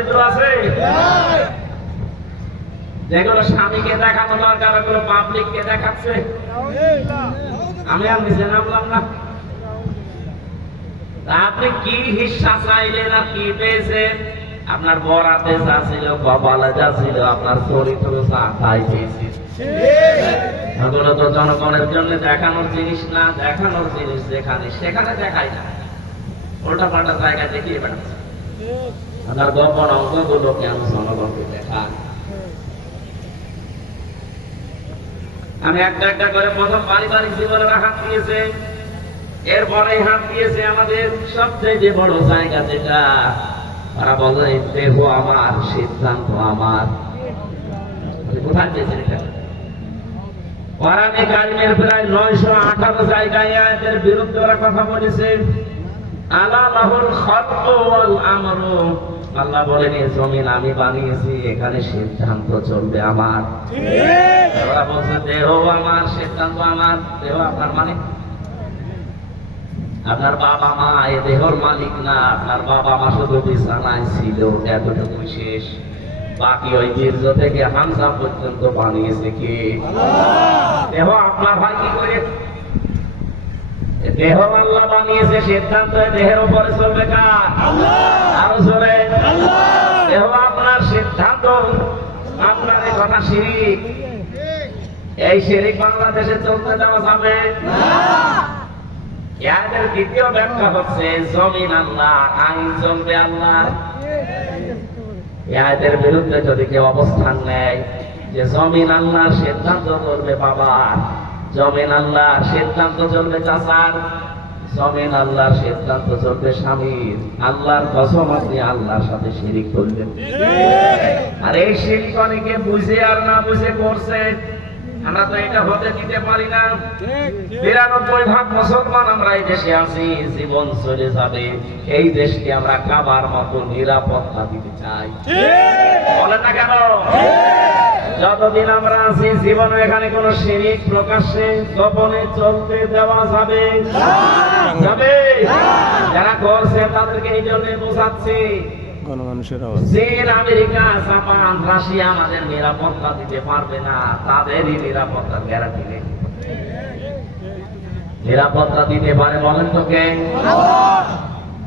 চরিত্র আছে? যেগুলো স্বামীকে দেখানো দরকার ওগুলো পাবলিককে দেখাচ্ছে। আমি আর নিচে নামলাম না। আপনি কি হিস্সা চাইলেন আর কি পেয়েছেন? আপনার বরাতে যা ছিল, কপালে যা ছিল, আপনার চরিত্র যা তাই পেয়েছেন। এগুলো তো জনগণের জন্য দেখানোর জিনিস না। দেখানোর জিনিস যেখানে সেখানে দেখায় না, উল্টা পাল্টা জায়গায় দেখিয়ে বেড়াচ্ছে। আপনার গোপন অঙ্গগুলো কেন জনগণকে দেখান? আমি একটা একটা করে প্রথম পারিবারিক জীবনের হাত দিয়েছে, এরপরে হাত দিয়েছে আমাদের সবচেয়ে বড় জায়গা যেটা তারা বলে দেহ আমার, সিদ্ধান্ত আমার। কোথায় দিয়েছে এটা? কোরআনে কারিমের প্রায় 918 জায়গায় আয়াতের বিরুদ্ধে ওরা কথা বলেছে। আলা লাহুল খালকু ওয়াল আমরু, আল্লাহ বলেন এই জমিন আমি বানিয়েছি, এখানে সিদ্ধান্ত চলবে আমার। ওরা বলছে দেহ আমার, সিদ্ধান্ত আমার। দেহ আপনার মানে আপনার বাবা মা এ দেহর মালিক না। আপনার বাবা মা শুধু বিছানায় ছিল, এতটুকু শেষ। বাকি ওই বীর্য থেকে হামজা পর্যন্ত বানিয়েছে কে? দেহ আপনার হয় কি করে? দেহ আল্লাহ বানিয়েছে, সিদ্ধান্ত দেহের উপরে চলবে কার? আরো জোরে। দেহ আপনার, সিদ্ধান্ত আপনার। এই কথা শিরিক। এই শিরিক বাংলাদেশে চলতে দেওয়া যাবে না। এর দ্বিতীয় ব্যাখ্যা হচ্ছে জমিন আল্লাহ, আইন চলবে আল্লাহ। এর বিরুদ্ধে যদি কেউ অবস্থান নেয় যে জমিন আল্লাহর সিদ্ধান্ত চলবে বাবার, জমিন আল্লাহর সিদ্ধান্ত চলবে চাচার, জমিন আল্লাহর সিদ্ধান্ত চলবে স্বামীর, আল্লাহর কসম আপনি আল্লাহর সাথে শিরিক করলেন। আর এই শিরিক অনেকে বুঝে আর না বুঝে করছে। আমরা তো এটা হতে দিতে পারি না। ৯২% মুসলমান আমরা এই দেশে আছি, জীবন চলে যাবে, এই দেশকে আমরা কাবার মতো নিরাপত্তা দিতে চাই। বলেন না কেন? যতদিন আমরা আছি জীবনে এখানে কোন শিরিক প্রকাশ্যে গোপনে চলতে দেওয়া যাবে যাবে? যারা করছে তাদেরকে এই জন্য বোঝাচ্ছে। চীন, আমেরিকা, জাপান, রাশিয়া আমাদের নিরাপত্তা দিতে পারবে না। তাদেরই নিরাপত্তার গ্যারান্টি নেই। নিরাপত্তা দিতে পারে বলেন তো কে?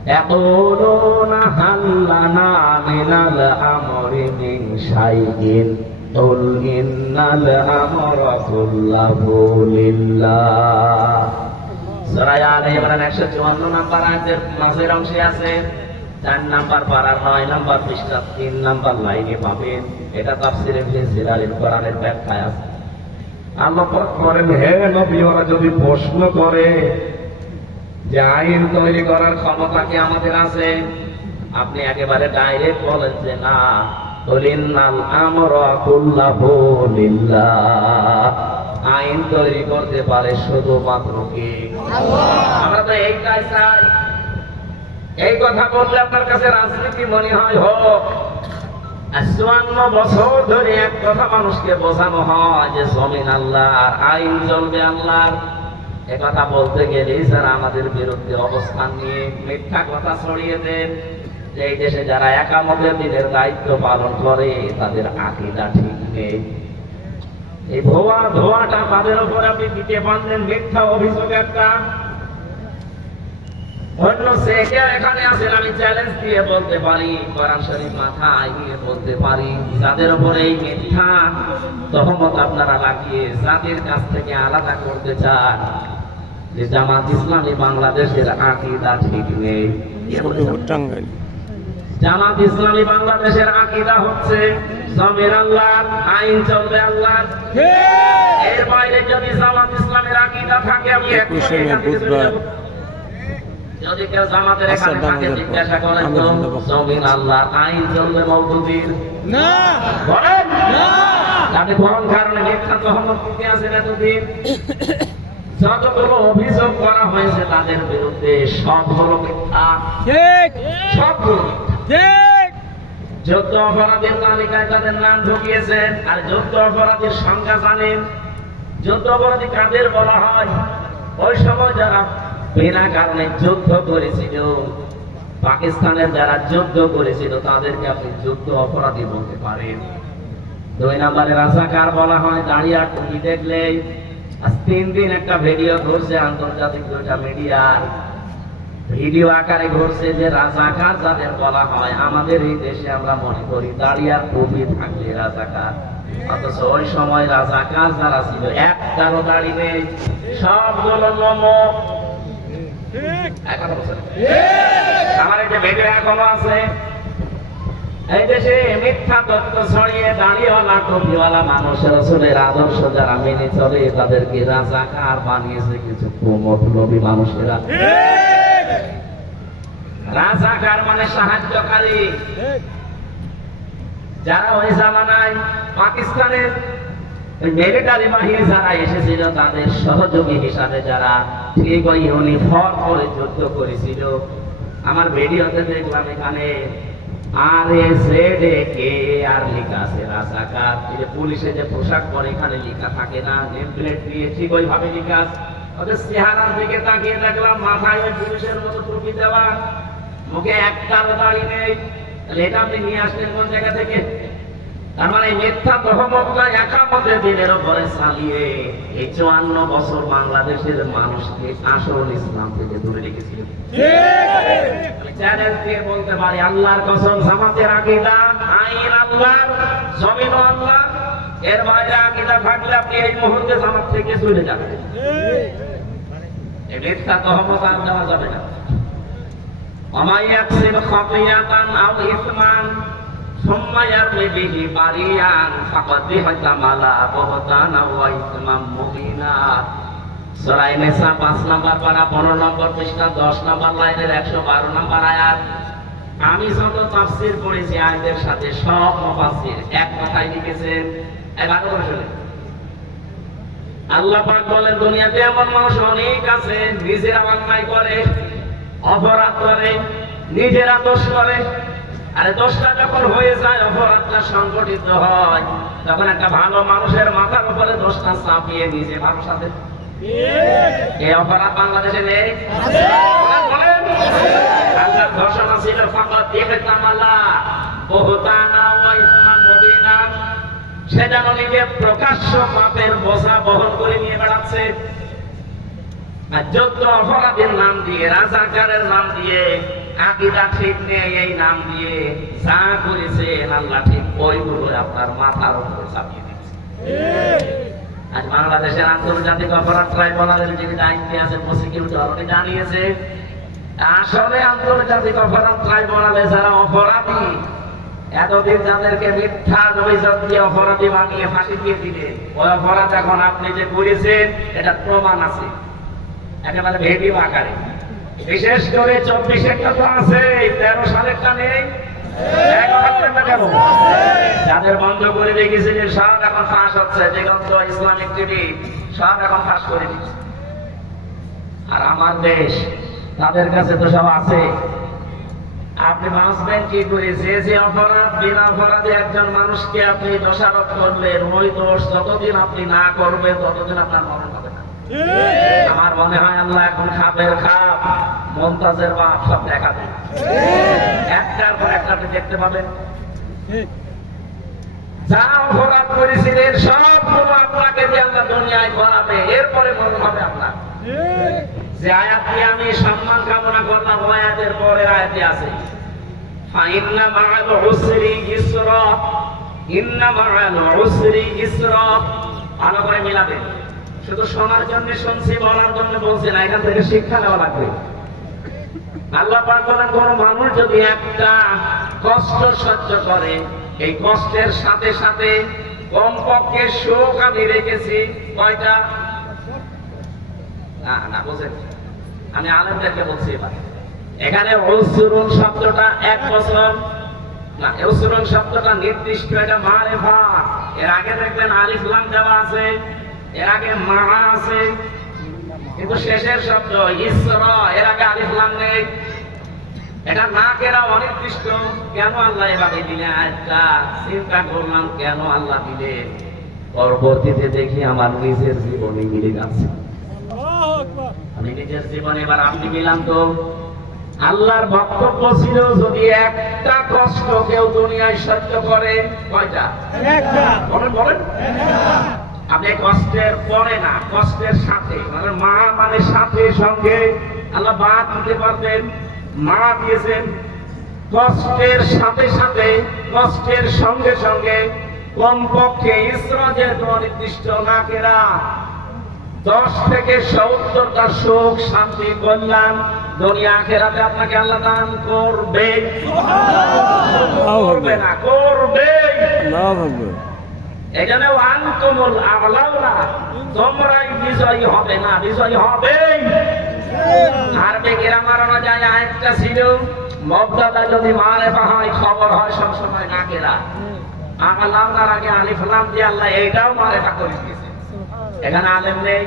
ইয়াকুলুনা হাল্লানা মিনাল আমরি মিন শাইইন কুল ইন্নাল আমরা কুল্লাহু লিল্লাহ। সূরা আলে ইমরান 154 নম্বর আয়াতের মাঝের অংশে আছে। 4 নাম্বার পারার 9 নাম্বার পৃষ্ঠা 3 নাম্বার লাইনে পাবেন। এটা তাফসীরে ইবনে জালালের কোরআনের ব্যাখ্যায় আছে। আল্লাহ পাক বলেন, হে নবী, ওরা যদি প্রশ্ন করে যে আইন তৈরি করার ক্ষমতা কি আমাদের আছে, আপনি একেবারে ডাইরেক্ট বলেন যে না, কুলিন্নাল আমরা কুল্লাহু লিল্লাহ। আইন তৈরি করতে পারে শুধুমাত্র কে? আল্লাহ। আমরা তো এইটাই চাই। এই কথা বললে আপনার কাছে রাজনীতি মনে হয় হোক। ৫৪ বছর ধরে এক কথা মানুষকে বোঝানো হয় যে জমিন আল্লাহর, আইন চলবে আল্লাহর। এ কথা বলতে গেলে যারা আমাদের বিরুদ্ধে অবস্থান নিয়ে মিথ্যা কথা ছড়িয়ে দেন যে এই দেশে যারা একামতের দিনের দায়িত্ব পালন করে তাদের আকীদা ঠিক নেই, এই ভুয়া ধোয়াটা তাদের উপর আপনি দিতে পারলেন। মিথ্যা অভিযোগ একটা। অন্য সে কেউ এখানে আছেন, আমি চ্যালেঞ্জ দিয়ে বলতে পারি, কোরআন শরীফ মাথায় নিয়ে বলতে পারি, যাদের উপর এই মিথ্যা তহমত আপনারা লাগিয়ে জাতির কাছ থেকে আলাদা করতে চান যে জামাত ইসলামী বাংলাদেশের আকীদা ঠিক নেই। জামাত ইসলামী বাংলাদেশের আকীদা হচ্ছে জমিন আল্লাহর, আইন চলবে আল্লাহর। এর বাইরে যদি জামাত ইসলামের আকীদা থাকে, আমি যদি কেউ জামাতের এখানে থাকে জিজ্ঞাসা করেন তো জমিন আল্লাহর, আইন চলবে মওদুদির না, বলেন না। আপনি কোন কারণে মিথ্যা তহমত দিতে আছেন এতদিন? যতগুলো অভিযোগ করা হয়েছে তাদের বিরুদ্ধে সবগুলো মিথ্যা। ঠিক, সবগুলো ঠিক। যুদ্ধ অপরাধীর তালিকায় তাদের নাম ঢুকিয়েছেন। আর যুদ্ধ অপরাধীর সংখ্যা জানেন? যুদ্ধ অপরাধী কাদের বলা হয়? ওই সময় যারা বিনা কারণে যুদ্ধ করেছিল পাকিস্তানের যারা যুদ্ধ করেছিল তাদেরকে আপনি যুদ্ধ অপরাধী বলতে পারেন। 2 নম্বরে রাজাকার বলা হয়। দাঁড়িয়ে টুপি দেখলে আজ 3 দিন একটা ভিডিও ঘুরছে আন্তর্জাতিক 2টা মিডিয়ার, ভিডিও আকারে ঘুরছে যে রাজাকার যাদের বলা হয়, আমাদের এই দেশে আমরা মনে করি দাঁড়িয়ে টুপি থাকলে রাজাকার, অথচ ওই সময় রাজাকার যারা ছিল একটারও দাড়ি নেই, সবগুলো নমো। আমার এই যে ভিডিও এখনো আছে, এই দেশে মিথ্যা তথ্য ছড়িয়ে দাঁড়িয়েওয়ালা টুপিওয়ালা মানুষ রাসূলের আদর্শ যারা মেনে চলে তাদেরকে রাজাকার বানিয়েছে কিছু কুমতলবী মানুষেরা। রাজাকার মানে সাহায্যকারী। যারা ওই জামানায় পাকিস্তানের মিলিটারি বাহিনী যারা এসেছিল তাদের সহযোগী হিসাবে যারা ঠিক ওই ইউনিফর্ম পরে যুদ্ধ করেছিল, আমার ভিডিওতে দেখলাম এখানে RSZAKAR লেখা আছে রাজাকার। এই যে পুলিশে যে পোশাক পরে এখানে লেখা থাকে না, নেম প্লেট দিয়ে ঠিক ওইভাবে লেখা আছে। ওদের চেহারার দিকে তাকিয়ে দেখলাম মাথায় ওই পুলিশের মতো টুপি দেওয়া, মুখে একটারও দাড়ি নেই। তাহলে এটা আপনি নিয়ে আসলেন কোন জায়গা থেকে? তার মানে মিথ্যা তহমতটা একামতের দিনের উপরে চালিয়ে এই 54 বছর বাংলাদেশের মানুষকে আসল ইসলাম থেকে দূরে রেখেছিল। চ্যালেঞ্জ দিয়ে বলতে পারি আল্লাহর কসম, জামাতের আকীদা আইন আল্লাহর, জমিন আল্লাহর, এর বাইরে আকীদা থাকলে আপনি এই মুহূর্তে জামাত থেকে চলে যাবেন। এই মিথ্যা তহমত আর দেওয়া যাবে না। ওমাই ইয়াকসিব খাতিয়াতান আও ইসমান সুম্মা ইয়ারমি বিহি বারিয়ান ফাকাদ ইহতামালা বুহতানা ওয়া ইসমান মুবিনা। সূরা নিসা 5 নম্বর পারা 15 নম্বর পৃষ্ঠা 10 নম্বর লাইনের 112 নম্বর আয়াত। আমি যত তাফসীর পড়েছি আয়াতের সাথে সব মুফাসসির এক কথাই লিখেছেন। এবার শুনুন, আল্লাহ পাক বলেন দুনিয়াতে এমন মানুষ অনেক আছে নিজেরা অন্যায় করে, অপরাধ করে, নিজেরা দোষ করে। আরে দোষটা যখন হয়ে যায়, অপরাধটা সংগঠিত হয়, তখন একটা ভালো মানুষের মাথার উপরে দোষটা চাপিয়ে নিজে ভালো সাথে। এই অপরাধ বাংলাদেশে নেই? আল্লাহর ঘোষণা ছিল ফাকাদ ইহতামালা বুহতানা ওয়া ইসমান মুবিনা। সে যেন নিজে প্রকাশ্য পাপের বোঝা বহন করে নিয়ে বেড়াচ্ছে। আর যত অপরাধের নাম দিয়ে, রাজাকারের নাম দিয়ে, আকীদা ঠিক নেই এই নাম দিয়ে যা করেছে আল্লাহ ঠিক ওইগুলো আপনার মাথার উপরে চাপিয়ে দিচ্ছে। আজ বাংলাদেশের আন্তর্জাতিক অপরাধ ট্রাইব্যুনালের যিনি দায়িত্বে আছেন প্রসিকিউটর, উনি জানিয়েছে আসলে আন্তর্জাতিক অপরাধ ট্রাইব্যুনালে যারা অপরাধী, এতদিন যাদেরকে মিথ্যা অভিযোগ দিয়ে অপরাধী বানিয়ে ফাঁসি দিয়ে দিলে, ওই অপরাধ এখন আপনি যে করেছেন এটা প্রমাণ আছে একেবারে ভিডিও আকারে। বিশেষ করে 24-এরটা তো আছে, 13 সালেরটা নেই। যাদের বন্ধ করে রেখেছিলেন সব এখন ফাঁস হচ্ছে, দিগন্ত ইসলামিক টিভি সব এখন ফাঁস করে দিচ্ছে। আর আমার দেশ, তাদের কাছে তো সব আছে। আপনি বাঁচবেন কি করে? যে অপরাধ বিনা অপরাধে একজন মানুষকে আপনি দোষারোপ করলেন, ওই দোষ যতদিন আপনি না করবেন ততদিন আপনার মরণ হবে না। আমার মনে হয় আল্লাহ এখন খাপের খাপ, মুমতাজের বাপ সব দেখা দেয়, একটার পর একটা আপনি দেখতে পাবেন। যা অপরাধ করেছিলেন সবগুলো আপনাকে দিয়ে আল্লাহ দুনিয়ায় করাবে, এরপরে মরণ হবে আপনার। যে আয়াতটি আমি সম্মান কামনা করলাম, ওই আয়াতের পরের আয়াতে আছে ফাইন্না মাআল উসরি ইসরা, ইন্না মাআল উসরি ইসরা। ভালো করে মিলাবেন। শুধু শোনার জন্য শুনছি, বলার জন্য বলছি না, এখান থেকে শিক্ষা নেওয়া লাগবে। আল্লাহ পাক বলেন কোন মানুষ যদি একটা কষ্ট সহ্য করে, এই কষ্টের সাথে সাথে কমপক্ষে সুখ আমি রেখেছি কয়টা? না বুঝেন, আমি আলেমদেরকে বলছি এবার। এখানে উসরুন শব্দটা 1 বছর না, উসরুন শব্দটা নির্দিষ্ট, এটা মারিফা। এর আগে দেখবেন আলিফ লাম দেওয়া আছে, এর আগে মা আছে, কিন্তু শেষের শব্দ ইসরা, এর আগে আলিফ লাম নেই। এটা না কেরা অনির্দিষ্ট। কেন আল্লাহ এভাবে দিলে? একটা চিন্তা করলাম কেন আল্লাহ দিলে, পরবর্তীতে দেখি আমার নিজের জীবনে মিলে যাচ্ছে। আমি নিজের জীবনে এবার আপনি মিলান তো, আল্লাহর বক্তব্য ছিল যদি একটা কষ্ট কেউ দুনিয়ায় সহ্য করে, কয়টা? একটা। বলেন বলেন। আপনি কষ্টের পরে না, কষ্টের সাথে, মানে মা মানে সাথে সঙ্গে আল্লাহ বাদ দিতে পারবেন, মা দিয়েছেন। কষ্টের সাথে সাথে, কষ্টের সঙ্গে সঙ্গে কমপক্ষে ইসরাজের নির্দিষ্ট নাকেরা 10 থেকে 70টা সুখ, শান্তি, কল্যাণ দুনিয়া আখিরাতে আপনাকে আল্লাহ দান করবে। করবে না, করবে। এখানে আনতুমুল আ'লাউনা, তোমরাই বিজয়ী হবে না, বিজয়ী হবে। আরবি গ্রামার অনুযায়ী আয়াতটা ছিল মুবতাদা যদি মারিফা হয়, খবর হয় সবসময় নাকেরা। আ'লাউনার আগে আলিফ লাম দিয়ে আল্লাহ এইটাও মারিফা করে দিয়েছে। এখানে আলেম নেই,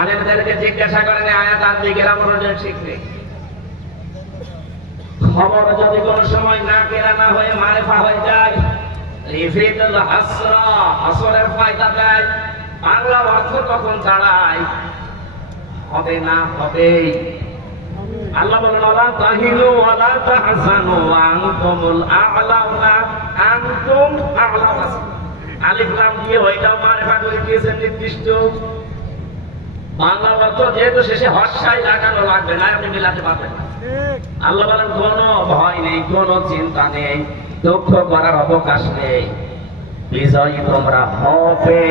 আলেমদেরকে জিজ্ঞাসা করেন আয়াত আরবি গ্রামার অনুযায়ী শিখবে। খবর যদি কোন সময় নাকেরা না হয়ে মারিফা হয়ে যায়, রিফিদুল হাসরা, হাসরের ফায়দা দেয়, বাংলা অর্থ তখন দাঁড়ায় হবে না, হবে। আল্লাহ বলেন ওয়ালা তাহিনু ওয়ালা তাহজানু ওয়া আনতুমুল আ'লাউনা, আনতুম আ'লাউনা। আলিফ লাম দিয়ে ওইটাও মারিফা করে দিয়েছেন নির্দিষ্ট। বাংলা অর্থ যেহেতু শেষে হর্ষাই লাগানো লাগবে না, আপনি মিলাতে পারবেন না। আল্লাহ বলেন কোনো ভয় নেই, কোনো চিন্তা নেই, দুঃখ করার অবকাশ নেই, বিজয়ী তোমরা হবে।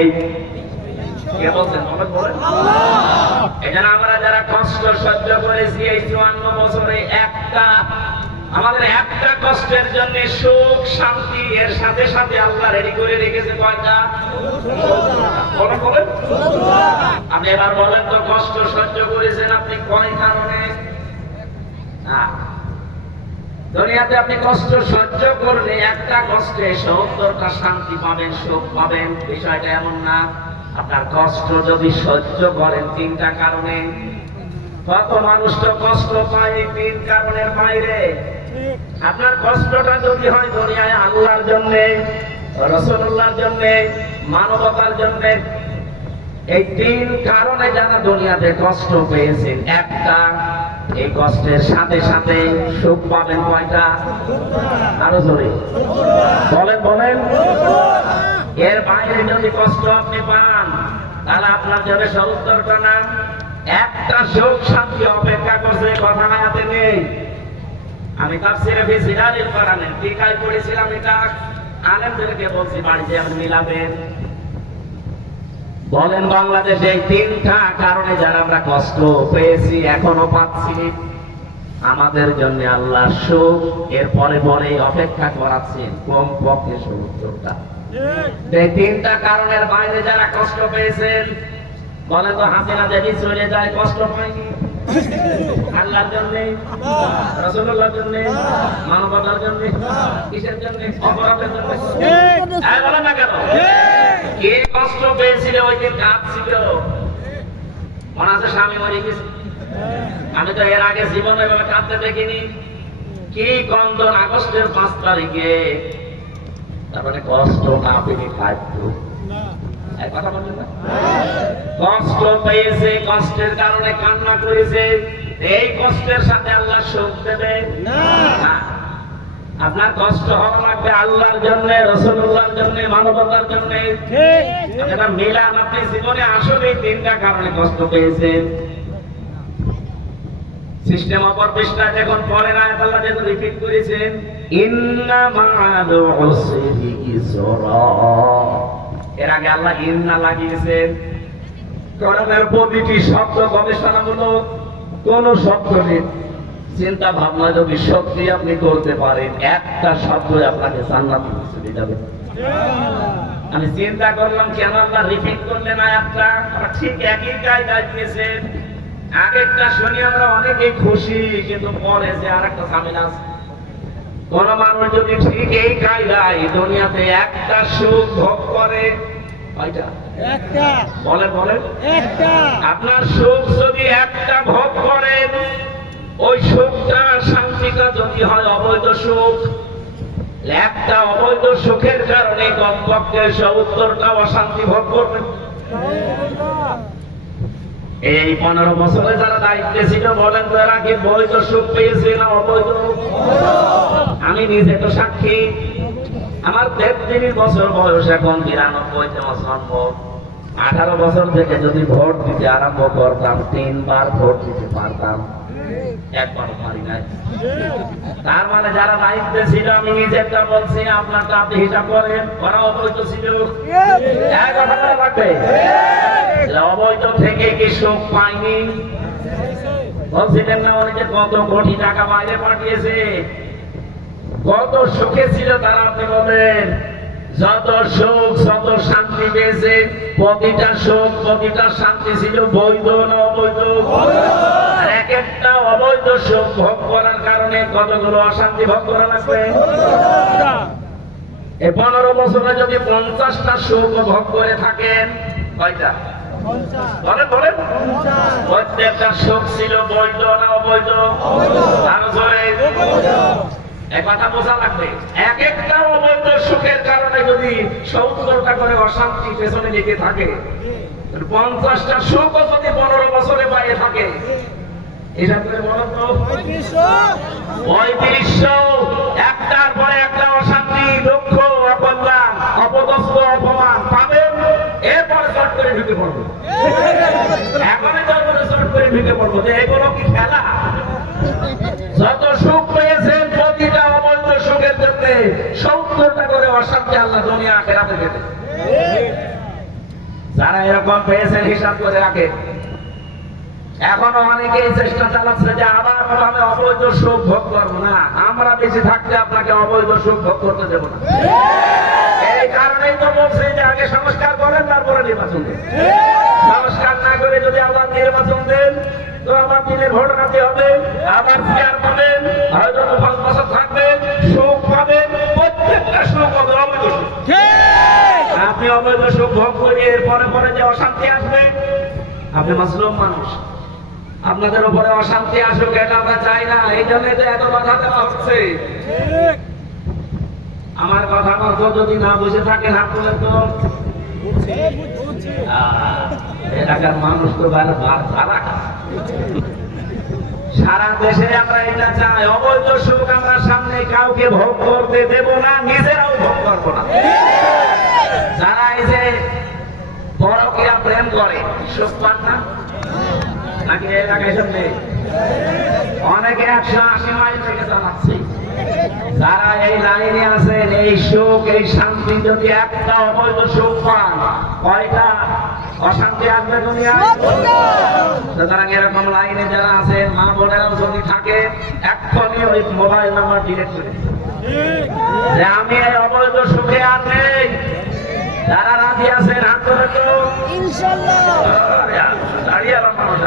কে বলছেন? বলেন। এখানে আমরা যারা কষ্ট সহ্য করেছি এই 54 বছরে, আমাদের একটা কষ্টের জন্য সুখ শান্তি এর সাথে সাথে আল্লাহ রেডি করে রেখেছে কয়টা? বলেন। আপনি এবার বলেন তো, কষ্ট সহ্য করেছেন আপনি কয় কারণে? দুনিয়াতে আপনি কষ্ট সহ্য করলে একটা কষ্টে 70টা শান্তি পাবেন, সুখ পাবেন। বিষয়টা এমন না। আপনার কষ্ট যদি সহ্য করেন 3টা কারণে, কত মানুষ তো কষ্ট পায় 3 কারণের বাইরে। আপনার কষ্টটা যদি হয় দুনিয়ায় আল্লাহর জন্য, রাসূলুল্লাহর জন্য, মানবতার জন্য, এই 3 কারণে যারা দুনিয়াতে কষ্ট পেয়েছেন, একটা, এই কষ্টের সাথে সাথে সুখ পাবেন কয়টা? আরো জোরে বলেন। এর বাইরে যদি কষ্ট আপনি পান, তাহলে আপনার জন্য 70টা না, একটা সুখ শান্তি অপেক্ষা করছে, কথা আয়াতে নেই। আমি তাফসীরে ফি জিলালিল কোরআনের টিকায় পড়েছিলাম, এটা আলেমদেরকে বলছি, বাড়িতে আপনি মিলাবেন। বলেন বাংলাদেশে এই 3টা কারণে যারা আমরা কষ্ট পেয়েছি, এখনো পাচ্ছি, আমাদের জন্য আল্লাহ সুখ এর পরে পরে অপেক্ষা করাচ্ছেন কমপক্ষে 70টা। এই 3টা কারণের বাইরে যারা কষ্ট পেয়েছেন, বলেন তো হাসিনা দেবী চলে যায়, কষ্ট পায়নি? আল্লাহর জন্য, রাসূলুল্লাহর জন্য, মানবতার জন্য, কিসের জন্য? অপরাধের জন্য। বলেন না কেন? কে কষ্ট পেয়েছিল ওই দিন? কাঁদছিল, মনে আছে স্বামী মরে গেছে। আমি তো এর আগে জীবনে এভাবে কাঁদতে দেখিনি। কি কন্দন আগস্টের 5 তারিখে। তারপরে কষ্ট না পেয়ে কাঁদতো, কথা বলছেন না? কষ্ট পেয়েছে, কষ্টের কারণে কান্না করেছে, এই কষ্টের সাথে আল্লাহ সুখ দেবে না। আপনার কষ্ট হওয়া লাগবে আল্লাহর জন্য, রাসূলুল্লাহর জন্য, মানবতার জন্য। এটা মিলান। আপনি জীবনে আসলে 3টা কারণে কষ্ট পেয়েছেন। সিস্টেম অপর পৃষ্ঠা যখন পড়েন আয়াত আল্লাহ যেহেতু রিপিট করেছেন, ইন্না মা'আল উসরি ইসরা। এর আগে আল্লাহ ইন্না লাগিয়েছেন। কোরআনের প্রতিটি শব্দ গবেষণামূলক, কোন শব্দ নেই। চিন্তা ভাবনা যদি সত্যি আপনি করতে পারেন, একটা শব্দ আপনাকে জান্নাতে চলে যাবে। আমি চিন্তা করলাম কেন আল্লাহ রিপিট করলেন আয়াতটা। ঠিক একই কায়দায় দিয়েছেন। আগেরটা শুনি আমরা অনেকেই খুশি, কিন্তু পরে যে আরেকটা ঝামেলা আছে। কোন মানুষ যদি ঠিক এই কায়দায় দুনিয়াতে একটা সুখ ভোগ করে, বলেন আপনার সুখ যদি একটা ভোগ করেন, ওই সুখটা শান্তিটা যদি হয় অবৈধ সুখ, একটা অবৈধ সুখের কারণে কমপক্ষে 70টা অশান্তি ভোগ করবেন। এই 15 বছরে যারা দায়িত্বে ছিল বলেন তো এরা কি বৈধ সুখ পেয়েছে না অবৈধ? আমি নিজে তো সাক্ষী। আমার 33 বছর বয়স, এখন 92তে জন্ম। 18 বছর থেকে যদি ভোট দিতে আরম্ভ করতাম 3 বার ভোট দিতে পারতাম, একবারও পারি নাই। তার মানে যারা দায়িত্বে ছিল, আমি নিজেরটা বলছি, আপনারটা আপনি হিসাব করেন, ওরা অবৈধ ছিল। এক কথা মনে রাখবে, অবৈধ থেকে কি সুখ পাইনি? বলছিলেন না অনেকে কত কোটি টাকা বাইরে পাঠিয়েছে, কত সুখে ছিল তারা, আপনি বলেন। যত সুখ যত শান্তি পেয়েছে, প্রতিটা সুখ প্রতিটা শান্তি ছিল বৈধ না অবৈধ? এক একটা অবৈধ সুখ ভোগ করার কারণে কতগুলো অশান্তি ভোগ করা লাগবে। এই 15 বছরে যদি 50টা সুখ ভোগ করে থাকেন, কয়টা? বলেন বলেন। প্রত্যেকটা সুখ ছিল বৈধ না অবৈধ? আরো জোরে। এক কথা বোঝা লাগবে, এক একটা অবৈধ সুখের কারণে যদি 70টা করে অশান্তি পেছনে লেগে থাকে, 50টা সুখ যদি 15 বছরে বাইরে থাকে, হিসাব করে বলেন তো 3500 একটার পরে একটা অশান্তি, দুঃখ, অকল্যাণ, অপদস্থ, অপমান পাবেন। এরপরে চট করে ঢুকে পড়বো, এখনই তারপরে চট করে ঢুকে পড়বো যে এগুলো কি খেলা? যত সুখ পেয়েছেন প্রতিটা অবৈধ সুখের জন্য 70টা করে অশান্তি আল্লাহ দুনিয়া আখিরাতে দেবে। যারা এরকম পেয়েছেন হিসাব করে রাখে। এখনো অনেকেই চেষ্টা চালাচ্ছে যে আবার আমি অবৈধ সুখ ভোগ করবো না, আমরা বেঁচে থাকতে আপনাকে অবৈধ সুখ ভোগ করতে দেবো না। এই কারণেই তো বলছি যে আগে সংস্কার করেন, তারপরে নির্বাচন দেন। সংস্কার না করে যদি আবার নির্বাচন দেন, তো আবার দিনে ভোট রাতে হবে, আবার চেয়ার পাবেন, হয়তো 5 বছর থাকবেন, সুখ পাবেন, প্রত্যেকটা সুখ হবে অবৈধ সুখ। আপনি অবৈধ সুখ ভোগ করে এরপরে পরে যে অশান্তি আসবে, আপনি মাসলুম মানুষ, আপনাদের উপরে অশান্তি আসুক এটা আমরা চাই না। এই জন্যই তো এত বাধা দেওয়া হচ্ছে। আমার কথা মতো যদি না বুঝে থাকেন হাত তুলে তো। এলাকার মানুষ তো সারা দেশে আমরা এটা চাই, অবৈধ সুখ আমরা সামনে কাউকে ভোগ করতে দেব না, নিজেরাও ভোগ করবো না। যারা এই যে পরকীয়া প্রেম করে সুখ পান না নাকি? এলাকায় শুনলে অনেকে 180 মাইল থেকে চালাচ্ছে। যারা এই লাইনে আছেন, এই সুখ এই শান্তি যদি একটা অবৈধ সুখ পান, কয়টা অশান্তি আসবে দুনিয়ায়? সুতরাং এরকম লাইনে যারা আছেন, মা বোনেরাও যদি থাকে, এক্ষুনি ওই মোবাইল নাম্বার ডিলিট করে যে আমি এই অবৈধ সুখে আর নেই। যারা রাজি আছেন হাত ধরে তো ইনশাআল্লাহ। দাঁড়িয়ে আলাম মানুষ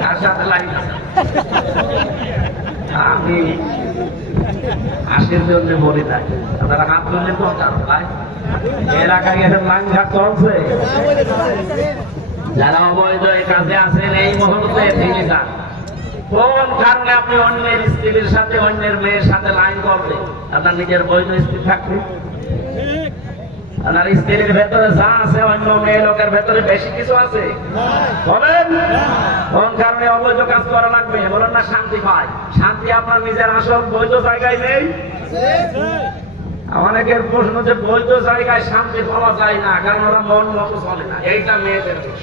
তার সাথে লাইন আছে। আমি আশির জন্য বলি না, আপনারা হাত ধরলে তো ভাই এলাকায় এসে লাইন ঘাট চলছে। যারা অবৈধ এই কাজে আছেন এই মুহূর্তে ভেঙে যান। কোন কারণে আপনি অন্যের স্ত্রীর সাথে অন্যের মেয়ের সাথে লাইন করবেন? আপনার নিজের বৈধ স্ত্রী থাকবে, আপনার স্ত্রীর ভেতরে যা আছে অন্য মেয়ে লোকের ভেতরে বেশি কিছু আছে? বলেন কোন কারণে অবৈধ কাজ করা লাগবে? বলেন না শান্তি পায়। শান্তি আপনার নিজের আসল বৈধ জায়গায় নেই। অনেকের প্রশ্ন যে বৈধ জায়গায় শান্তি পাওয়া যায় না, কারণ ওরা মন মতো চলে না। এইটা মেয়েদের দোষ।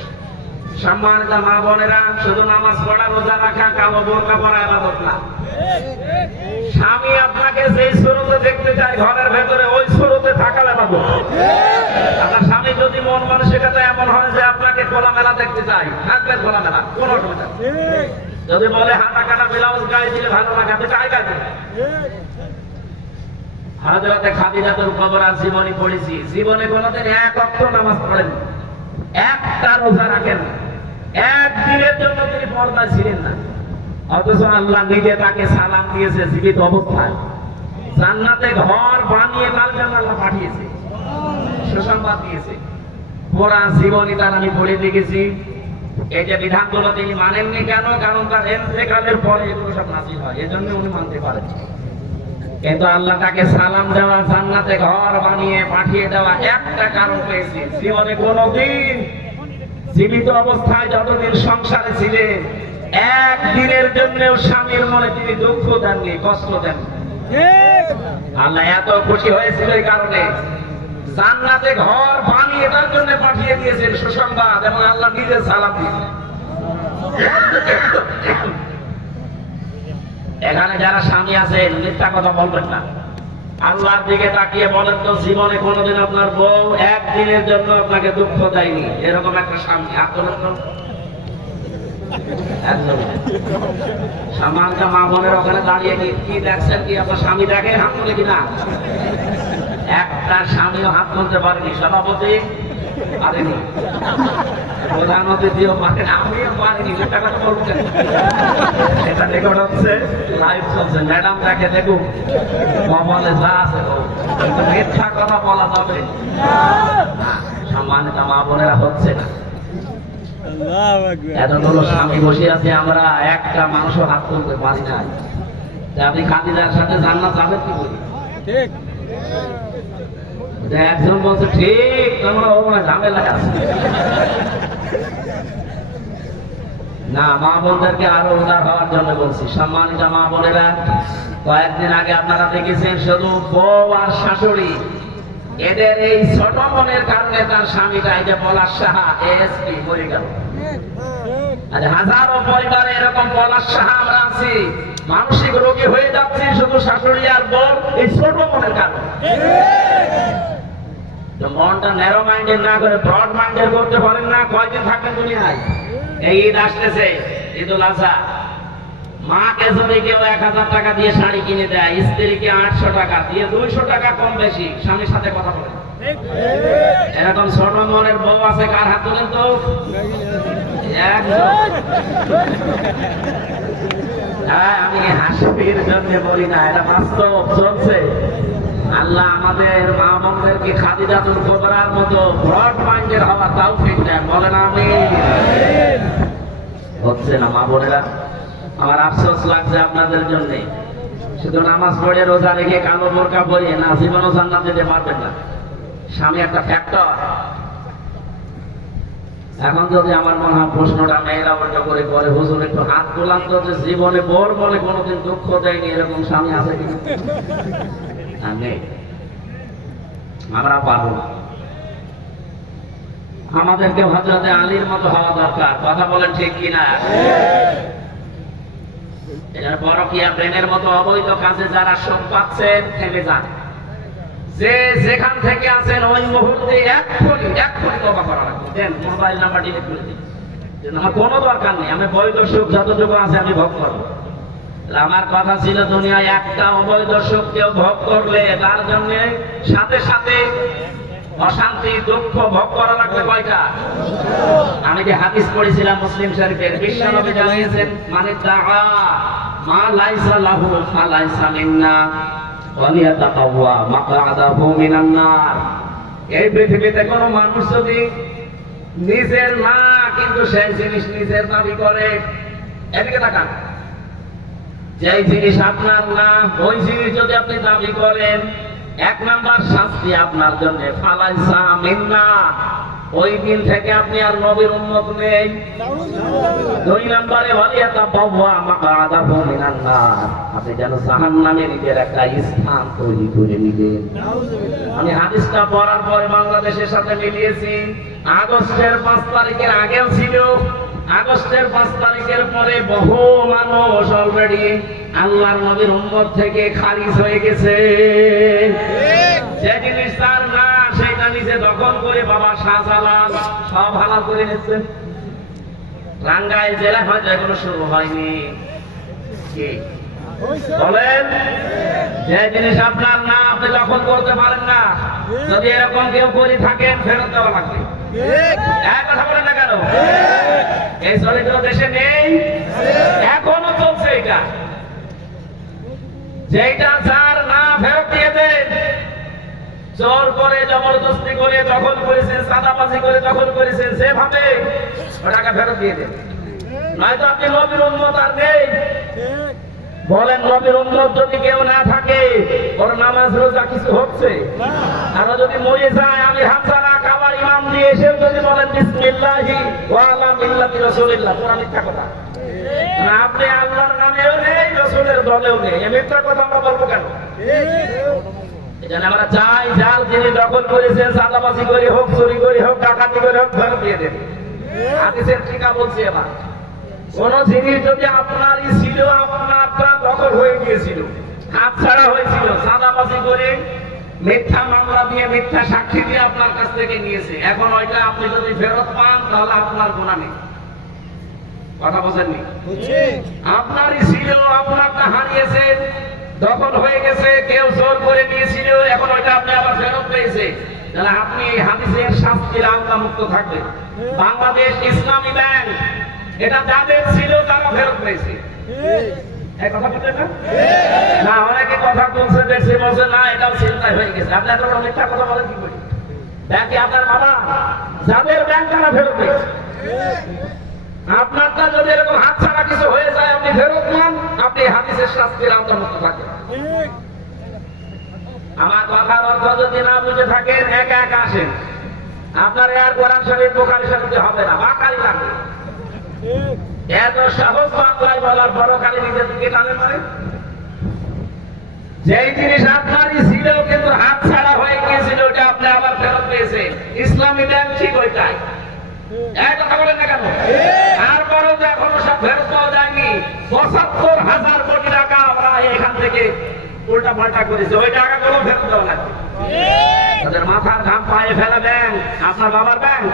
সম্মানিত মা বোনেরা, শুধু নামাজ পড়া রোজা রাখা কালো বোরকা পরা ইবাদত না। স্বামী আপনাকে যেই সুরতে দেখতে চায় ঘরের ভেতরে, ওই সুরতে থাকা ইবাদত। আপনার স্বামী যদি মন মানসিকতা এমন হয় যে আপনাকে খোলামেলা দেখতে চাই, থাকবেন খোলামেলা, কোন অসুবিধা নেই। যদি বলে হাতা কাটা ব্লাউজ গায়ে দিলে ভালো লাগাতে চাই গায়ে দেবে। হযরতে খাদিজাতুল কুবরা জীবনী পড়েছি, জীবনে কোনোদিন এক ওয়াক্ত নামাজ পড়েন, একটা রোজা রাখেন, একদিনের জন্য তিনি পর্দা ছিলেন না। অথচ আল্লাহ নিজে তাকে সালাম দিয়েছে জীবিত অবস্থায়। জান্নাতে ঘর বানিয়ে তার জন্য আল্লাহ পাঠিয়েছে, সুসংবাদ দিয়েছে। পুরা জীবনী তার আমি পড়ে দেখেছি। এই যে বিধানগুলো তিনি মানেননি কেন? কারণ তার ইন্তেকালের পরে এগুলো সব নাযিল হয়, এজন্য উনি মানতে পারেন। কিন্তু আল্লাহ তাকে সালাম দেওয়া, জান্নাতে ঘর বানিয়ে পাঠিয়ে দেওয়া একটা কারণ পেয়েছি। জীবনে কোনোদিন জীবিত অবস্থায় যতদিন সংসারে ছিলেন একদিনের জন্যও স্বামীর মনে তিনি দুঃখ দেননি, কষ্ট দেননি। আল্লাহ এত খুশি হয়েছিল এই কারণে জান্নাতে ঘর বানিয়ে তার জন্য পাঠিয়ে দিয়েছেন সুসংবাদ, এবং আল্লাহ নিজে সালাম দিয়েছেন। এখানে যারা স্বামী আছেন মিথ্যা কথা বলবেন না। আল্লাহর দিকে তাকিয়ে বলেন তো, জীবনে কোনোদিন আপনার বউ একদিনের জন্য আপনাকে দুঃখ দেয়নি এরকম একটা স্বামী হাত তোলেন তো। সামানটা মা বোনের ওখানে দাঁড়িয়ে কি দেখছেন, কি আপনার স্বামী দেখে হাত তুলে কিনা? একটা স্বামীও হাত তুলতে পারেনি, সভাপতি পারেনি, প্রধানমন্ত্রীও পারেন, আমিও পারিনি। সেটা কথা বলছেন, এটা রেকর্ড হচ্ছে, লাইভ চলছে। ম্যাডাম দেখে দেখুক, মোবাইলে যা আছে মিথ্যা কথা বলা যাবে সম্মানিত মা বোনেরা হচ্ছে না। এতগুলো স্বামী বসে আছে, আমরা একটা মানুষও হাত তুলতে পারি না। আপনি খাদিজার সাথে জান্নাত যাবেন কি করি? ঠিক একজন বলছে ঠিক, তোমরা ও না ঝামেলা আছে না। মা বোনদেরকে আরো উদার হওয়ার জন্য বলছি। সম্মানিত মা বোনেরা, কয়েকদিন আগে আপনারা দেখেছেন শুধু বউ আর শাশুড়ি, এদের এই ছোট মনের কারণে তার স্বামীটা এই যে পলাশ সাহা এএসপি মরে গেল। হাজারো পরিবারে এরকম পলাশ সাহা আমরা আছি, মানসিক রোগী হয়ে যাচ্ছি শুধু শাশুড়ি আর বউ এই ছোট মনের কারণে। মনটা ন্যারো মাইন্ডের না করে ব্রড মাইন্ডের করতে পারেন না। কয়দিন থাকবেন দুনিয়ায়? এই ঈদ আসতেছে, ঈদুল আজহা। মাকে যদি কেউ 1000 টাকা দিয়ে শাড়ি কিনে দেয়, স্ত্রীকে 800 টাকা দিয়ে 200 টাকা কম বেশি স্বামীর সাথে কথা বলে। এরকম ছোট মনের বউ আছে, কার হাত তোলেন তো? হ্যাঁ, আমি হাসির জন্য বলি না, এটা বাস্তব চলছে। আল্লাহ আমাদের মা বোনদেরকে খাদিজাতুল কুবরার মতো ব্রড মাইন্ডের হওয়ার তৌফিক দেন, বলেন আমিন। হচ্ছে না মা বোনেরা, আমার আফসোস লাগছে আপনাদের জন্য। শুধু নামাজ পড়ে রোজা রেখে কালো বোরকা পরিয়ে না জীবনও জান্নাত দিতে পারবেন না। স্বামী একটা ফ্যাক্টর। এখন যদি আমার মনে হয় প্রশ্নটা মেয়েরা উল্টো করে করে, হুজুর একটু হাত তোলান তো, যে জীবনে বোর বলে কোনোদিন দুঃখ দেয়নি এরকম স্বামী আছে কিনা? আমরা পারবো না। আমাদেরকে হযরতে আলীর মতো হওয়া দরকার। কথা বলেন ঠিক কিনা? এর পরকীয়া প্রেমের মতো অবৈধ কাজে যারা সব পাচ্ছেন, থেমে যান। যে যেখান থেকে আছেন ওই মুহূর্তে এক্ষুনি তওবা করা লাগবে। দেন মোবাইল নাম্বার ডিলিট করে দিন, আমার কোনো দরকার নেই। আমি বৈধ সুখ যতটুকু আছে আমি ভোগ করবো। আমার কথা ছিল, দুনিয়ায় একটা অবৈধ সুখ কেউ ভোগ করলে তার জন্য সাথে সাথে অশান্তি দুঃখ ভোগ করা লাগবে কয়টা? আমি যে হাদিস পড়েছিলাম মুসলিম শরীফের, বিশ্বনবী জানিয়েছেন, মানে দাআ মা লাইসা লাহু ফালাইসা মিন্না ওয়া লিয়াতাকাওয়া মাকআদাহু মিনান নার। এই পৃথিবীতে কোনো মানুষ যদি নিজের না কিন্তু সেই জিনিস নিজের দাবি করে, এদিকে তাকান, যেই জিনিস আপনার না ওই জিনিস যদি আপনি দাবি করেন, 1 নাম্বার শাস্তি আপনার জন্য ফালাইসা মিন্না, ওই দিন থেকে আপনি আর নবীর উম্মত নেই। 2 নম্বরে ওয়ালিয়াতাবাওয়া মাকআদাহু মিনান নার, আপনি যেন জাহান্নামে নিজের একটা স্থান তৈরি করে নিলেন। আমি হাদিসটা পড়ার পরে বাংলাদেশের সাথে মিলিয়েছি। আগস্টের 5 তারিখের আগেও ছিল, আগস্টের 5 তারিখের পরে বহু মানুষ অলরেডি আল্লাহর নবীর উম্মত থেকে খারিজ হয়ে গেছে। যে জিনিস তার না সেটা নিজে দখল করে বাবা শাহজালাল সব হালাল করে নিচ্ছে। টাঙ্গাইল জেলায় হয়তো এখনো শুরু হয়নি। কি বলেন? যে জিনিস আপনার না আপনি দখল করতে পারেন না, যদি এরকম কেউ করে থাকেন ফেরত দেওয়া লাগবে। এক কথা বলেন না কেন? এই চরিত্র দেশে নেই, এখনো চলছে এটা। যেটা যার না ফেরত দিয়ে দেন, জোর করে জবরদস্তি করে দখল করেছেন, সাদাবাজি করে দখল করেছেন, সেভাবে টাকা ফেরত দিয়ে দেন, নয়তো আপনি নবীর উম্মত আর নেই। বলেন নবীর উম্মত যদি কেউ না থাকে, ওর নামাজ রোজা কিছু হচ্ছে? আর যদি মরে যায়, আমি হামজানা কাবার ইমাম দিয়ে এসে যদি বলেন বিসমিল্লাহি ওয়া আলা মিল্লাতি রাসূলিল্লাহ, পুরা মিথ্যা কথা। না, আপনি আল্লাহর নামেও নেই, রাসূলের দলেও নেই, এই মিথ্যা কথা আমরা বলবো কেন? এজন্য আমরা চাই, যার যিনি দখল করেছেন, চাঁদাবাজি করে হোক, চুরি করে হোক, ডাকাতি করে হোক, ফেরত দিয়ে দেন। হাদিসের ঠিকা বলছি। এবার কোন জিনিস যদি আপনারই ছিল, আপনারটা দখল হয়ে গিয়েছিল, হাতছাড়া হয়েছিল, চাঁদাবাজি করে মিথ্যা মামলা দিয়ে, মিথ্যা সাক্ষী দিয়ে আপনার কাছ থেকে নিয়েছে, এখন ওইটা আপনি যদি ফেরত পান, তাহলে আপনার গুনাহ নেই। কথা বোঝেননি? আপনারই ছিল, আপনারটা হারিয়েছে, দখল হয়ে গেছে, কেউ জোর করে নিয়েছিল, এখন ওইটা আপনি আবার ফেরত পেয়েছে, তাহলে আপনি এই হাদিসের শাস্তির আওতা মুক্ত থাকবেন। বাংলাদেশ ইসলামী ব্যাংক, এটা যাদের ছিল তারা ফেরত পেয়েছে। কথা বলতে না, অনেকে কথা বলছে, দেখছে, বলছে না এটাও চিন্তায় হয়ে গেছে। আপনি এত বড় মিথ্যা কথা বলেন কি করে? ব্যাংকে আপনার বাবা, যাদের ব্যাংক তারা ফেরত পেয়েছে। আপনারটা যদি এরকম হাত ছাড়া কিছু হয়ে যায়, আপনি ফেরত নেন, আপনি হাদিসের শাস্তির আওতামুক্ত থাকেন। আমার কথার অর্থ যদি না বুঝে থাকেন, একা একা আসেন, আপনার আর কোরআন শরীফ বুখারী শরীফে হবে না, বাকারি লাগবে। এত সহজ বাংলায় বলার বড় খালি নিজের দিকে টানে মারে। যেই জিনিস আপনারই ছিল কিন্তু হাত ছাড়া হয়ে গিয়েছিল, ওটা আপনি আবার ফেরত পেয়েছেন। ইসলামী ব্যাংক ঠিক ওইটাই। এক কথা বলেন না কেন? তারপরেও তো এখনো সব ফেরত পাওয়া যায়নি। ৭৫,০০০ কোটি টাকা আমরা এখান থেকে উল্টা পাল্টা করেছি, ওই টাকাগুলো ফেরত দেওয়া লাগবে। তাদের মাথার ঘাম পায়ে ফেলা ব্যাংক, আপনার বাবার ব্যাংক।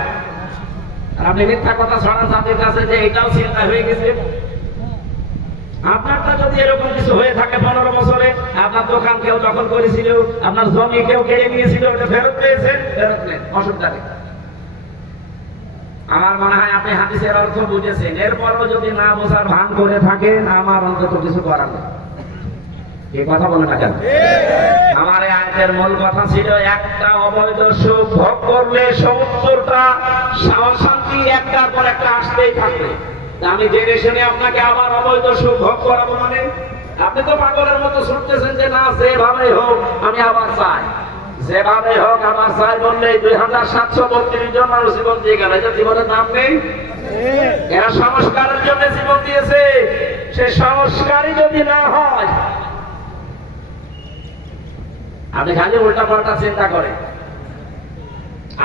আর আপনি মিথ্যা কথা ছড়ান তাদের কাছে যে এটাও চিন্তা হয়ে গেছে। আপনারটা যদি এরকম কিছু হয়ে থাকে, 15 বছরে আপনার দোকান কেউ দখল করেছিল, আপনার জমি কেউ কেড়ে নিয়েছিল, ওটা ফেরত পেয়েছেন, ফেরত নেন, অসুবিধা নেই। আমার মনে হয় আপনি হাদিসের অর্থ বুঝেছেন। এরপরও যদি না বোঝার ভান করে থাকেন, আমার অন্তত কিছু করার নেই। এই কথা বলে না কেন? আমার এই আয়াতের মূল কথা ছিল, একটা অবৈধ সুখ ভোগ করলে ৭০টা শান্তি একটার পর একটা আসতেই থাকবে। আমি জেনে শুনে আপনাকে আবার অবৈধ সুখ ভোগ করাবো মানে? আপনি তো পাগলের মতো ছুটতেছেন যে না, যেভাবে হোক আমি আবার চাই, যেভাবে হোক আবার চাই বললে ২৭৩২ জন মানুষ জীবন দিয়ে গেল। এটা জীবনের নাম নেই? এরা সংস্কারের জন্য জীবন দিয়েছে। সে সংস্কারই যদি না হয়, আপনি খালি উল্টা পাল্টা চিন্তা করেন।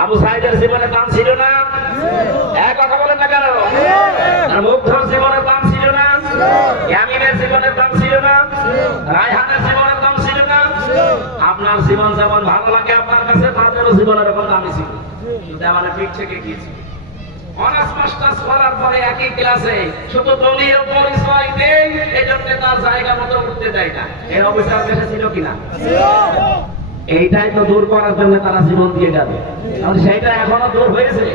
আবু সাইদের জীবনের দাম ছিল না? এক কথা বলেন না কেন? মুগ্ধর জীবনের দাম ছিল না? ইয়ামিনের জীবনের দাম ছিল না? রায়হানের জীবনের দাম ছিল না? আপনার জীবন যেমন ভালো লাগে আপনার কাছে, তাদেরও জীবনের ওপর দামি ছিল। দেওয়ালে পিঠ থেকে গিয়েছিল। অনার্স মাস্টার্স করার পরে একই ক্লাসে শুধু দলীয় পরিচয় নেই, এজন্য তার জায়গা মতো উঠতে দেয় না। এর অবস্থা দেশে ছিল কিনা? এইটাই তো দূর করার জন্য তারা জীবন দিয়ে গেল। সেইটা এখনো দূর হয়েছে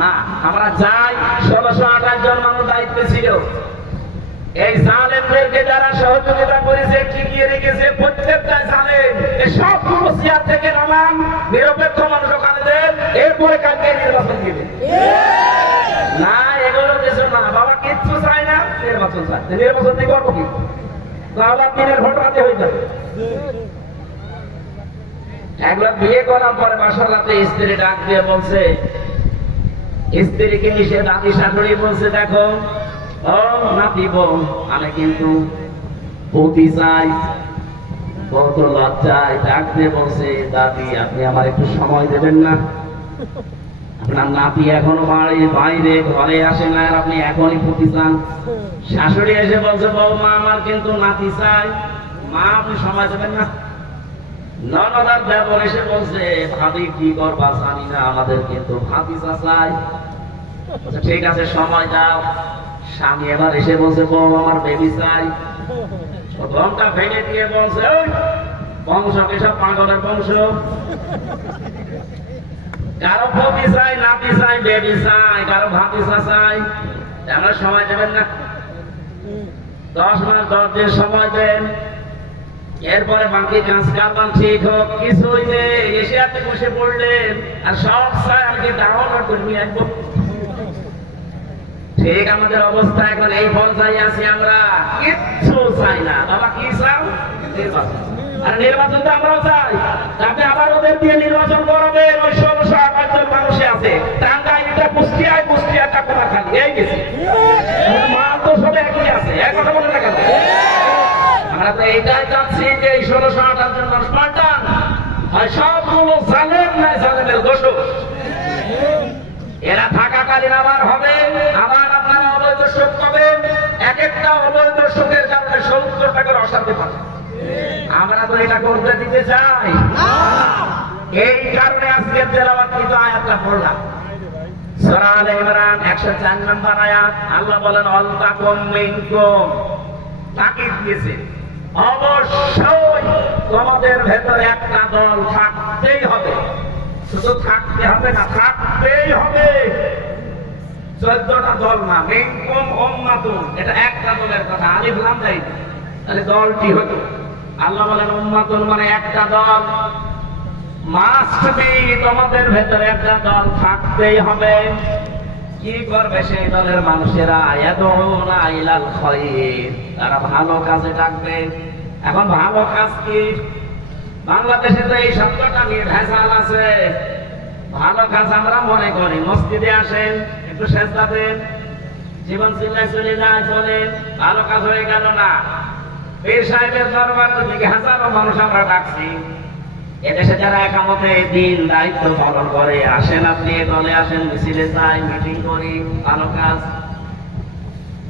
না। আমরা চাই ১৬২৮ জন মানুষ দায়িত্বে ছিল। এই জালেমদেরকে যারা সহযোগিতা করেছে, টিকিয়ে রেখেছে, প্রত্যেকটা জালেম সবগুলো চেয়ার থেকে নামান, নিরপেক্ষ মানুষ ওখানে দেন, এরপরে কালকে নির্বাচন দিবে না। এগুলো কিছু না, বাবা কিচ্ছু চায় না, নির্বাচন চায়। নির্বাচন দিয়ে করবো কি? তাহলে দিনের ভোট হাতে হয়ে যাবে। একবার বিয়ে করার পরে বাসার রাতে স্ত্রী ডাক দিয়ে বলছে, স্ত্রীকে নিষেধ, দাদি শাশুড়ি বলছে, দেখো ও নাতি বউ, আমি কিন্তু পতি চাই। কত লজ্জায় ডাক দিয়ে বলছে, দাদি আপনি আমার একটু সময় দেবেন না? আপনার নাতি এখনো বাইরে ঘরে আসে না, আর আপনি এখনই পতি চান? শাশুড়ি এসে বলছে, বৌমা আমার কিন্তু নাতি চাই। মা আপনি সময় দেবেন না? ননদার দেবর এসে বলছে, ভাবি কি করবা জানি না, আমাদের কিন্তু ভাতিজা চাই। ঠিক আছে সময় দাও। স্বামী এবার এসে বলছে, বউ আমার বেবি চাই। ঘন্টা ভেঙে দিয়ে বলছে, ওই বংশ কেসব পাগলের বংশ, কারো পতি চাই, নাতি চাই, বেবি চাই, কারো ভাতিজা চাই। আমরা সময় দেবেন না? 10 মাস 10 দিন সময় দেন, এরপরে বাকি কাজ কারবার ঠিক হোক। কিছুই নেই, এসে আপনি বসে পড়লেন আর সব চাই আমি ডাউনলোড করে নিয়ে আসবো। ঠিক আমাদের অবস্থা এখন এই পর্যায়ে আছি, আমরা কিচ্ছু চাই না। বাবা কি চাও? নির্বাচন। আর নির্বাচন তো আমরাও চাই। আপনি আবার ওদের দিয়ে নির্বাচন করাবেন। ওই ১৬০৮ জন মানুষে আছে টাঙ্গাইল, কুষ্টিয়ায়, কুষ্টিয়াটা কোথাখালি এই গেছে, মাল তো সব একই আছে। এক কথা বলে না কেন? আমরা তো এইটাই চাচ্ছি যে এই ১৬০৮ জন মানুষ পাল্টান। আর সবগুলো জালেম নাই, জালেমের দোষক। এরা থাকাকালীন আবার হবে, আবার আপনারা অবৈধ শোক পাবেন। এক একটা অবৈধ শোকের কারণে ৭০ টাকার অশান্তি পাবেন। আমরা তো এটা করতে দিতে চাই। এই কারণে আজকে তেলাওয়াতকৃত আয়াতটা পড়লাম, সূরা আলে ইমরান ১০৪ নম্বর আয়াত। আল্লাহ বলেন আলতাকুম মিনকুম, তাকিদ দিয়েছে অবশ্যই তোমাদের ভেতরে একটা দল থাকতেই হবে। শুধু থাকতে হবে না, থাকতেই হবে। ১৪টা দল না, মিনকুম উম্মাতুন, এটা একটা দলের কথা, আলিফ লাম দেয়। তাহলে দলটি হতো, আল্লাহ বলেন উম্মাতুন মানে একটা দল। মাস্ট বি, তোমাদের ভেতরে একটা দল থাকতেই হবে। কি করবে সেই দলের মানুষেরা? ইয়াদউনা ইলাল খায়র, তারা ভালো কাজে ডাকবে। এখন ভালো কাজ কি? বাংলাদেশে তো এই শব্দটা নিয়ে ভেজাল আছে। ভালো কাজ আমরা মনে করি মসজিদে আসেন, একটু সেজদা দেন, জীবন চিল্লায় চলে যায়, চলে, ভালো কাজ হয়ে গেল না। পীর সাহেবের দরবার থেকে হাজারো মানুষ আমরা ডাকছি। এদেশে যারা একামতে দিন দায়িত্ব পালন করে, আসেন আপনি দলে আসেন, মিছিলে যাই, মিটিং করি, ভালো কাজ।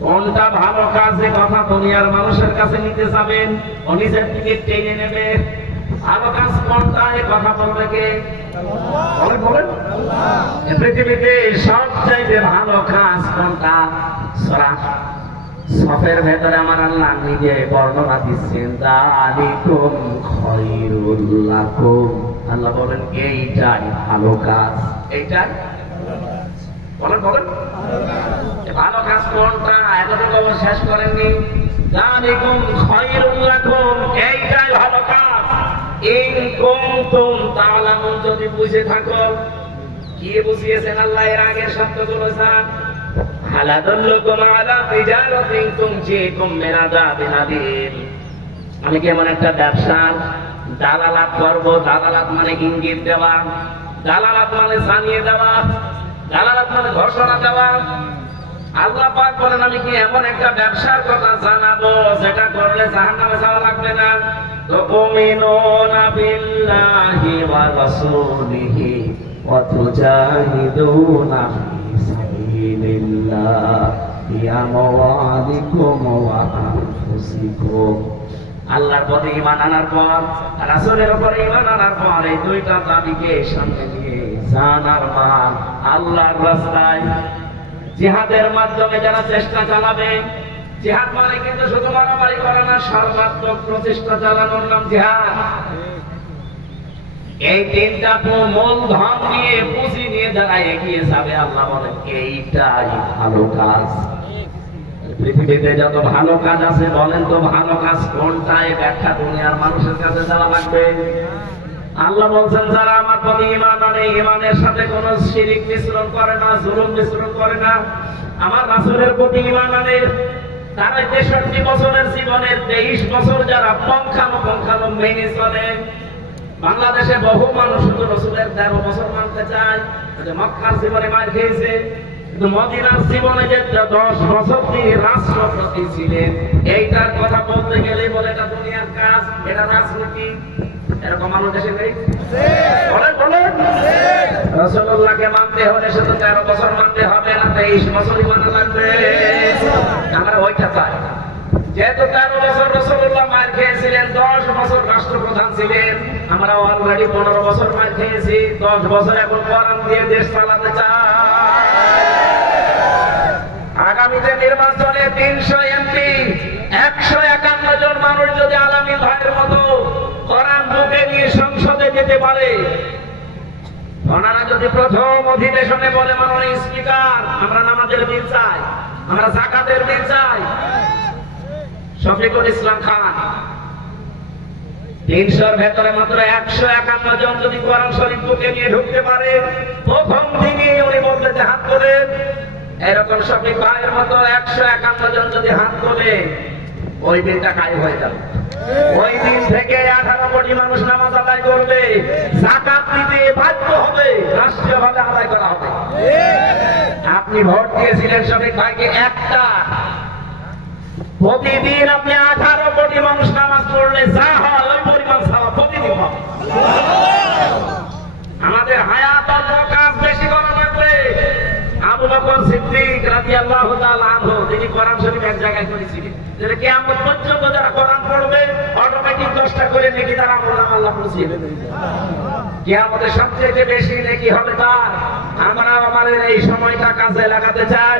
কোনটা ভালো কাজ? যে কথা দুনিয়ার মানুষের কাছে নিতে যাবেন, ও নিজের দিকে টেনে নেবে। ভালো কাজ কোনটা? এ কথা বলবে কে? বলেন। পৃথিবীতে সবচাইতে ভালো কাজ কোনটা? সূরা সফের ভেতরে আমার আল্লাহ নিজে বর্ণনা দিচ্ছেন, যালিকুম খায়রুল লাকুম। আল্লাহ বলেন এইটাই ভালো কাজ, এইটাই বলেন। ভালো কাজ কোনটা? এতটুকু শেষ করেননি। যালিকুম খায়রুল লাকুম, এইটাই ভালো কাজ। ইন কুনতুম তা'লামুন, যদি বুঝে থাকো। কি বুঝিয়েছেন আল্লাহ এর আগের শব্দগুলো? জান হাল আদাল্লুকুম আলা তিজারাতিন তুনজিকুম মিন আযাবিন আলীম। আমি কি এমন একটা ব্যবসা দালালাত করব? দালালাত মানে ইঙ্গিত দেওয়া, দালালাত মানে জানিয়ে দেওয়া, দালালাত মানে ঘোষণা দেওয়া। আল্লাহ পাক বলেন আমি কি এমন একটা ব্যবসার কথা জানাবো যেটা করলে জাহান্নামে যাওয়া লাগবে না? তুমিনুনা বিল্লাহি ওয়া রাসূলিহি ওয়া তুজাহিদুনা ফি সাবিলিল্লাহ বিআমওয়ালিকুম ওয়া আনফুসিকুম। আল্লাহর প্রতি ঈমান আনার পর, রাসূলের উপর ঈমান আনার পর, এই দুইটা দাবিকে সামনে নিয়ে জান আর মাল আল্লাহর রাস্তায় জিহাদের মাধ্যমে যারা চেষ্টা চালাবে। জিহাদ মানে কিন্তু শুধু মারামারি করে না, সর্বাত্মক প্রচেষ্টা চালানোর নাম জিহাদ। এই তিনটা মূলধন নিয়ে, পুঁজি নিয়ে যারা এগিয়ে যাবে, আল্লাহ বলেন এইটাই ভালো কাজ। পৃথিবীতে যত ভালো কাজ আছে, বলেন তো ভালো কাজ কোনটা? এই ব্যাখ্যা দুনিয়ার মানুষের কাছে দেওয়া লাগবে। আল্লাহ বলছেন যারা আমার প্রতি ঈমান আনে, ঈমানের সাথে কোনো শিরক মিশ্রণ করে না, জুলুম মিশ্রণ করে না, আমার রাসূলের প্রতি ঈমান আনে, তারা ৬৩ বছরের জীবনের ২৩ বছর যারা পঙ্খানো মেনে চলে। বাংলাদেশে বহু মানুষ শুধু রাসূলের ১৩ বছর মানতে চায়, মক্কার জীবনে মার খেয়েছে, কিন্তু মদিনার জীবনে যে ১০ বছর তিনি রাষ্ট্রপতি ছিলেন, এইটার কথা বলতে গেলে বলে এটা দুনিয়ার কাজ, এটা রাজনীতি। এরকম মানুষ দেশে নেই? বলেন। রাসূলুল্লাহকে মানতে হলে শুধু ১৩ বছর মানতে হবে না, ২৩ বছরই মানা লাগবে। আমরা ওইটা চাই। যেহেতু ১৩ বছর রাসূলুল্লাহ মার খেয়েছিলেন, ১০ বছর রাষ্ট্রপ্রধান ছিলেন, আমরা অলরেডি ১৫ বছর মার খেয়েছি, ১০ বছর এখন কোরআন দিয়ে দেশ চালাতে চাই। আগামীতে নির্বাচনে ৩০০ এমপি, ১৫১ জন মানুষ যদি আলামিন ভাইয়ের মতো কোরআন বুকে নিয়ে সংসদে যেতে পারে, ওনারা যদি প্রথম অধিবেশনে বলে মাননীয় স্পিকার আমরা নামাজের বিল চাই, আমরা যাকাতের বিল চাই, শফিকুল ইসলাম খান ৩০০-র ভেতরে মাত্র ১৫১ জন যদি কোরআন শরীফ বুকে নিয়ে ঢুকতে পারে, প্রথম দিনই উনি বলতে যে হাত তোলেন, এরকম শফিক ভাইয়ের মতো 151 জন যদি হাত তোলে ওই দিনটা কায়েম হয়ে যাবে। ওই দিন থেকে 18 কোটি মানুষ নামাজ আদায় করবে, যাকাত দিতে বাধ্য হবে, রাষ্ট্রীয়ভাবে আদায় করা হবে। আপনি ভোট দিয়েছিলেন শফিক ভাইকে একটা, প্রতিদিন আপনি 18 কোটি মানুষ নামাজ পড়লে যা হয় ওই পরিমাণ সওয়াব প্রতিদিন হবে। আমাদের হায়াত কাজ বেশি করা লাগবে। আবু বকর সিদ্দিক রাদিয়াল্লাহু তাআলা আনহু তিনি কোরআন শরীফ এক জায়গায় করেছিলেন যে কিয়ামত পর্যন্ত যারা কোরআন পড়বে অটোমেটিক 10টা করে নেকি তার আমলনামা আল্লাহ পৌঁছে দেবে। কিয়ামতে সবচেয়ে বেশি নেকি হবে তার। আমরা আমাদের এই সময়টা কাজে লাগাতে চাই।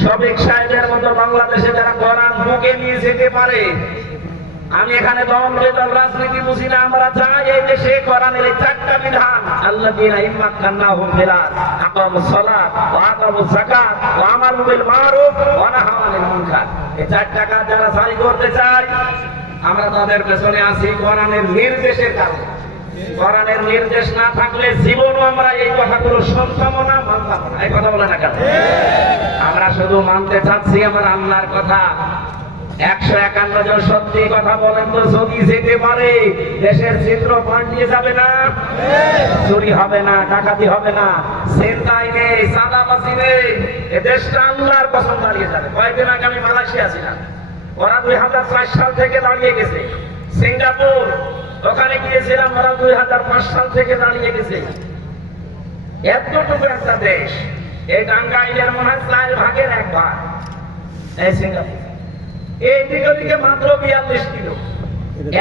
শফিক সাহেবের মতো বাংলাদেশে যারা কোরআন বুকে নিয়ে যেতে পারে, আমি এখানে দল বেদল রাজনীতি বুঝি না, আমরা চাই এই দেশে কোরআনের এই 4টা বিধান, আল্লাযীনা ইম্মাক্কান্নাহুম ফিল আরদ আকামুস সালাত ওয়া আতামুস যাকাত ওয়া আমারু বিল মারুফ ওয়া নাহাউ আনিল মুনকার। এই 4টা কাজ যারা জারি করতে চায় আমরা তাদের পেছনে আছি কোরআনের নির্দেশের কারণে। কোরআনের নির্দেশ না থাকলে জীবনও আমরা এই কথাগুলো শুনতাম না, মানতাম না। এই কথা বলে না কেন? আমরা শুধু মানতে চাচ্ছি আমার আল্লাহর কথা। 151 জন সত্যি কথা বলেন তো, যদি যেতে পারে দেশের চিত্র পাল্টিয়ে যাবে না? চুরি হবে না, ডাকাতি হবে না, ছিনতাই নেই, চাঁদাবাজি নেই, এ দেশটা আল্লাহর কসম দাঁড়িয়ে যাবে। কয়েকদিন আগে আমি মালয়েশিয়া ছিলাম, ওরা 2004 সাল থেকে দাঁড়িয়ে গেছে। সিঙ্গাপুর ওখানে গিয়েছিলাম, ওরা 2005 সাল থেকে দাঁড়িয়ে গেছে। এতটুকু একটা দেশ, এই টাঙ্গাইলের মনে হয় 4 ভাগের 1 ভাগ এই সিঙ্গাপুর। এই দিকে দিকে মাত্র 42 কিলো।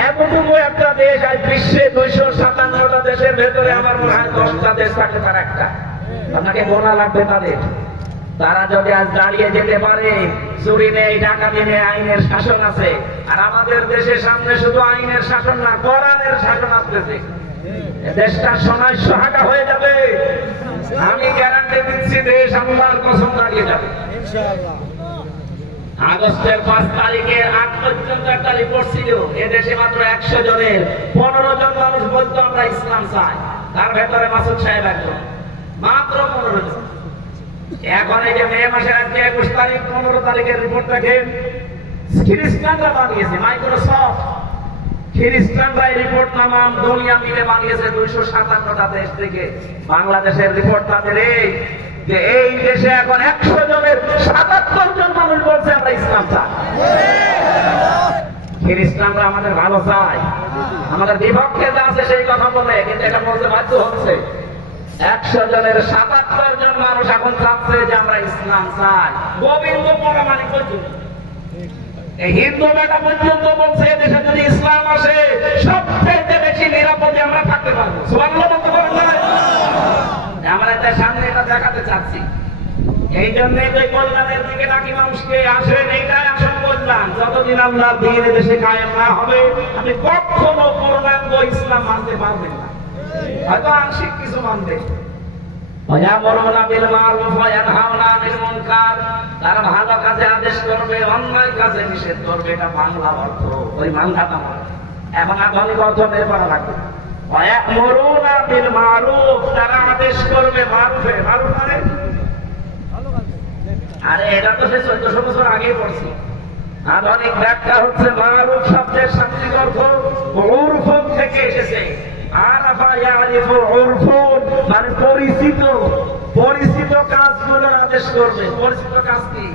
এতটুকু একটা দেশ, আজ বিশ্বে 257টা দেশের ভেতরে আমার মনে হয় 10টা দেশ থাকে তার একটা। আপনাকে গোনা লাগবে তাদের। তারা যদি আজ দাঁড়িয়ে যেতে পারে, চুরি নেই, ডাকাতি নেই, আইনের শাসন আছে। আর আমাদের দেশের সামনে শুধু আইনের শাসন না, কোরআনের শাসন আসতেছে। দেশটা সোনায় সোহাগা হয়ে যাবে। আমি গ্যারান্টি দিচ্ছি, দেশ আল্লাহর কসম দাঁড়িয়ে যাবে ইনশাআল্লাহ। আগস্টের 5 তারিখের আগ পর্যন্ত একটা রিপোর্ট ছিল, এদেশে মাত্র 100 জনের 15 জন মানুষ বলতো আমরা ইসলাম চাই। তার ভেতরে মাসুদ সাহেব একজন, মাত্র 15 জন। এখন এই যে মে মাসের আজকে 21 তারিখ, 15 তারিখের রিপোর্ট দেখেন, খ্রিস্টানরা বানিয়েছে, মাইক্রোসফট খ্রিস্টানরা এই রিপোর্ট নামাম দুনিয়া মিলে বানিয়েছে 257টা দেশ থেকে। বাংলাদেশের রিপোর্ট তাদের এই যে এই দেশে এখন 100 জনের 77 জন মানুষ বলছে আমরা ইসলাম চাই। খ্রিস্টানরা আমাদের ভালো চায়, আমাদের বিপক্ষে যা আছে সেই কথা বলে, কিন্তু এটা বলতে বাধ্য হচ্ছে। 100 জনের 77 জন মানুষ এখন চাচ্ছে যে আমরা ইসলাম চাই। গোবিন্দ পরমাণিক পর্যন্ত, এই হিন্দু বেটা পর্যন্ত বলছে দেশে যদি ইসলাম আসে সবচেয়ে বেশি নিরাপদে আমরা থাকতে পারবো। সুবহানাল্লাহ বলতে পারেন না? আমরা এটার সামনে এটা দেখাতে চাচ্ছি। এই জন্যই তো কল্যাণের দিকে নাকি মানুষকে আসেন, এইটাই আসল কল্যাণ। যতদিন আল্লাহ দ্বীন দেশে কায়েম না হবে, আপনি কখনো পূর্ণাঙ্গ ইসলাম মানতে পারবেন না, হয়তো আংশিক কিছু মানবেন। ওয়ায়ামুরুনা বিল মারুফ ওয়া ইয়ানহাউনা আনিল মুনকার, তারা ভালো কাজে আদেশ করবে, অন্যায় কাজে নিষেধ করবে। এটা বাংলা অর্থ, ওই বাংলাটা নয়। এখন আধুনিক অর্থ বের করা লাগবে। ওয়ায়ামুরুনা বিল মারুফ, তারা আদেশ করবে মারুফে। মারুফ মানে আরে এটা তো সে 1400 বছর আগেই পড়ছি। আধুনিক ব্যাখ্যা হচ্ছে মারুফ শব্দের শাব্দিক অর্থ উরফ থেকে এসেছে। আরাফা ইয়ারিফু উরফুন মানে পরিচিত, পরিচিত কাজগুলোর আদেশ করবে। পরিচিত কাজ কি?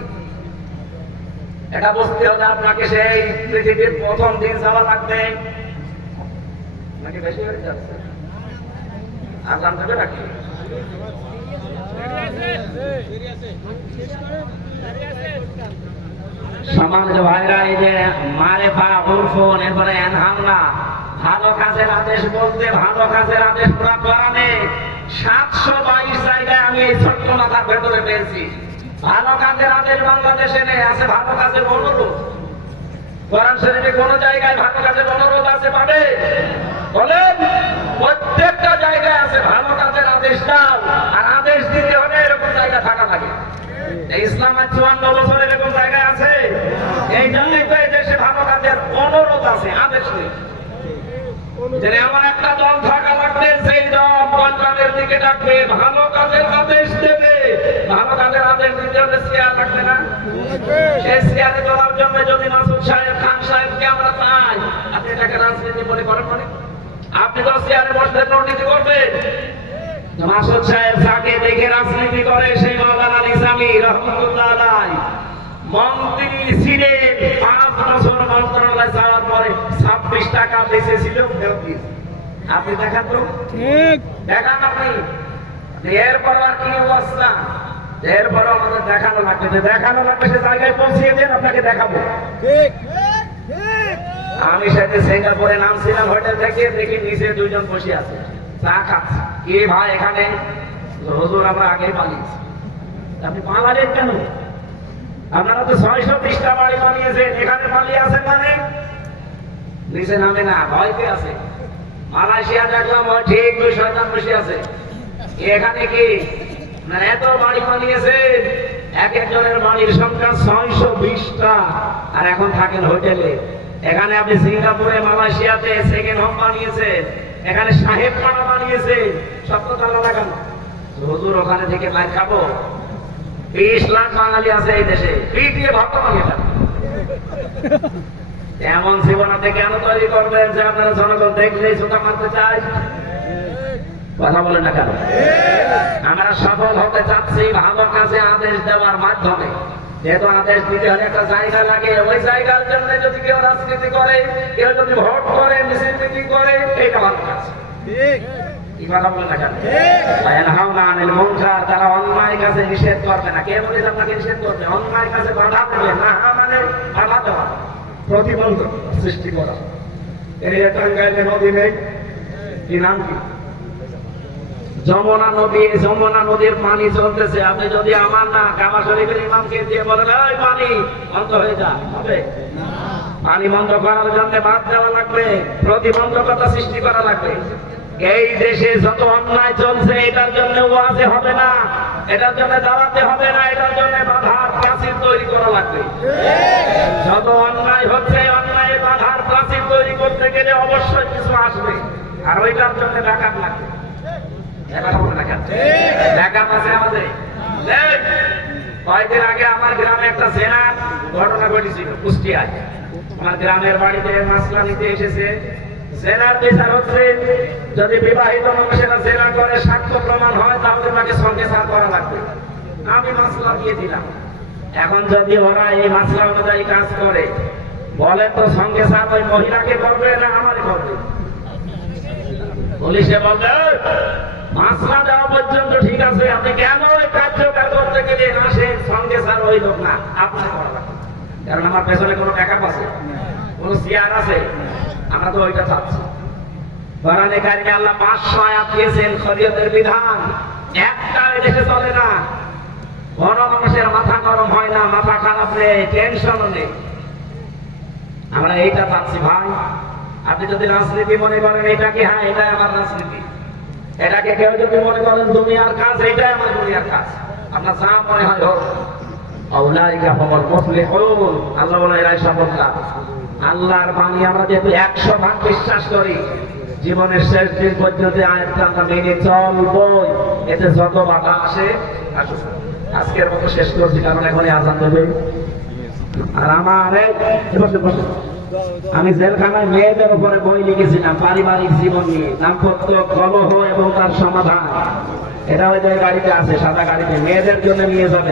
এটা বুঝতে হলে আপনাকে সেই পৃথিবীর প্রথম দিন যাওয়া লাগবে। নাকি বেশি হয়ে যাচ্ছে? আজান থেকে রাখি। সমাজ ভাইরা, এই যে মারেফা উরফুন, এরপরে এনহামনা, ভালো কাজের আদেশ বলতে ভালো কাজের আদেশ পুরা কোরআনে 722 জায়গায় আমি এই ছোট্ট মাথার ভেতরে পেয়েছি। ভালো কাজের আদেশ বাংলাদেশে নেই, আছে ভালো কাজের অনুরোধ। কোরআন শরীফে কোন জায়গায় ভালো কাজের অনুরোধ আছে পাবে? বলেন। প্রত্যেকটা জায়গায় আছে ভালো কাজের আদেশ দাও, আর আদেশ দিতে হলে এরকম জায়গা থাকা লাগে। ইসলাম 54 বছর এরকম জায়গায় আছে। এই জন্যই তো এই দেশে ভালো কাজের অনুরোধ আছে, আদেশ নেই। যে আমার একটা দল থাকা লাগবে, সেই দল কল্যাণের দিকে ডাকবে, ভালো কাজের আদেশ দেবে, ভালো কাজের আদেশ দিতে হলে চেয়ার লাগবে না? সেই চেয়ারে চলার জন্য যদি মাসুদ সাহেব, খান সাহেবকে আমরা পাই, আপনি এটাকে রাজনীতি মনে করেন? মানে আপনি তো চেয়ারে বসে দুর্নীতি করবেন। মাসুদ সাহেব যাকে দেখে রাজনীতি করে সেই মাওলানা নিজামী রহমতুল্লাহ আলাইহি মন্ত্রী ছিলেন, 5 বছর মন্ত্রণালয়ে যাওয়ার পরে 26 টাকা বেঁচেছিল ফেরত দিয়েছে। আপনি দেখান তো, ঠিক দেখান আপনি। এরপর আর কি অবস্থা? এরপর আমাদের দেখানো লাগবে, যে দেখানো লাগবে সে জায়গায় পৌঁছিয়ে দেন, আপনাকে দেখাবো। ঠিক। আমি সাথে সিঙ্গাপুরে নামছিলাম হোটেল থেকে, দেখি নিচে 2 জন বসে আছে, চা খাচ্ছে। কি ভাই এখানে? হুজুর আমরা আগে পালিয়েছি। আপনি পালালেন কেন? আপনারা তো 620টা বাড়ি বানিয়েছেন, এখানে পালিয়ে আছেন মানে? নিচে নামে না, ভয়তে আছে। মালয়েশিয়া দেখলাম ঠিক 2 শয়তান বসে আছে। এখানে কি না এত বাড়ি বানিয়েছে, এক একজনের বাড়ির সংখ্যা 620টা, আর এখন থাকেন হোটেলে। এখানে আপনি সিঙ্গাপুরে, মালয়েশিয়াতে সেকেন্ড হোম বানিয়েছে, এখানে সাহেব পাড়া বানিয়েছে, সব তো তালা লাগানো। হুজুর ওখানে থেকে মার খাবো? 20 লাখ বাঙালি আছে এই দেশে, পিটিয়ে ভক্ত বানিয়ে যাবে। এমন জীবনাতে কেন তৈরি করবেন যে আপনারা জনগণ দেখলেই ছোটা মারতে চায়? কথা বলেন না কেন? আমরা সফল হতে চাচ্ছি ভালো কাজে আদেশ দেওয়ার মাধ্যমে। যেহেতু আদেশ দিতে হলে একটা জায়গা লাগে, ওই জায়গার জন্য যদি কেউ রাজনীতি করে, কেউ যদি ভোট করে, মিছিল মিটিং করে, এইটা ভালো কাজ। কি কথা বলেন না কেন? তারা অন্যায় কাজে নিষেধ করবে না। কে বলেছে আপনাকে নিষেধ করবে? অন্যায় কাজে বাধা দেবে না, মানে বাধা দেওয়া, প্রতিবন্ধক সৃষ্টি করা। এই টাঙ্গাইলে নদী নেই, কি নাম কি? যমুনা নদী। যমুনা নদীর পানি চলতেছে, আপনি যদি আমার না কাবা শরীফের ইমামকে দিয়ে বলেন ওই পানি বন্ধ হয়ে যা, হবে? পানি বন্ধ করার জন্য বাদ দেওয়া লাগবে, প্রতিবন্ধকতা সৃষ্টি করা লাগবে। এই দেশে যত অন্যায় চলছে এটার জন্য ওয়াজে হবে না, এটার জন্য দাওয়াতে হবে না, এটার জন্য বাধার প্রাচীর তৈরি করা লাগবে। যত অন্যায় হচ্ছে, অন্যায় বাধার প্রাচীর তৈরি করতে গেলে অবশ্যই কিছু আসবে, আর ওইটার জন্য ব্যাকআপ লাগবে। কয়েকদিন আগে আমার গ্রামে একটা জেনার ঘটনা ঘটেছিল কুষ্টিয়ায়। আমার গ্রামের বাড়িতে মাসলা নিতে এসেছে, জেনার বিচার হচ্ছে, যদি বিবাহিত মানুষেরা জেনা করে সাক্ষ্য প্রমাণ হয় তাহলে তাকে সঙ্গে সার করা লাগবে। আমি মাসলা দিয়ে দিলাম। এখন যদি ওরা এই মাসলা অনুযায়ী কাজ করে, বলে তো সঙ্গে সার ওই মহিলাকে করবে না আমারই করবে? পুলিশে বলবে মাসলা দেওয়া পর্যন্ত ঠিক আছে, আপনি কেন ওই কার্যকর করতে গেলে আসেন, সঙ্গে সার ওই লোক না, আপনার করা লাগবে। কারণ আমার পেছনে কোনো ব্যাকআপ আছে, কোনো চেয়ার আছে, আমরা তো ওইটা চাচ্ছি। কোরআনে কারিমে আল্লাহ 500 আয়াত দিয়েছেন শরীয়তের বিধান, একটা এই দেশে চলে না। বড় মানুষের মাথা গরম হয় না, মাথা খারাপ নেই, টেনশনও নেই। আমরা এইটা চাচ্ছি ভাই। আপনি যদি রাজনীতি মনে করেন এটা কি, হ্যাঁ এটাই আমার রাজনীতি, এটাকে কেউ যদি মনে করেন দুনিয়ার কাজ, এইটাই আমার দুনিয়ার কাজ, আপনার যা মনে হয় হোক। আউলাইকা হুমুল মুফলিহুন, আল্লাহ বলে এরাই সফলকাম। আল্লাহর বাণী আমরা যেহেতু 100% বিশ্বাস করি, জীবনের শেষ দিন পর্যন্ত আয়াতটা আমরা মেনে চলবো, এতে যত বাধা আসে আসুক। আজকের মতো শেষ করছি, কারণ এখনই আজান দেবে। আর আমার আমি জেলখানায় মেয়েদের উপরে বই লিখেছিলাম, পারিবারিক জীবন নিয়ে, দাম্পত্য কলহ এবং তার সমাধান। এটা ওই গাড়িতে আছে, সাদা গাড়িতে, মেয়েদের জন্য নিয়ে যাবে।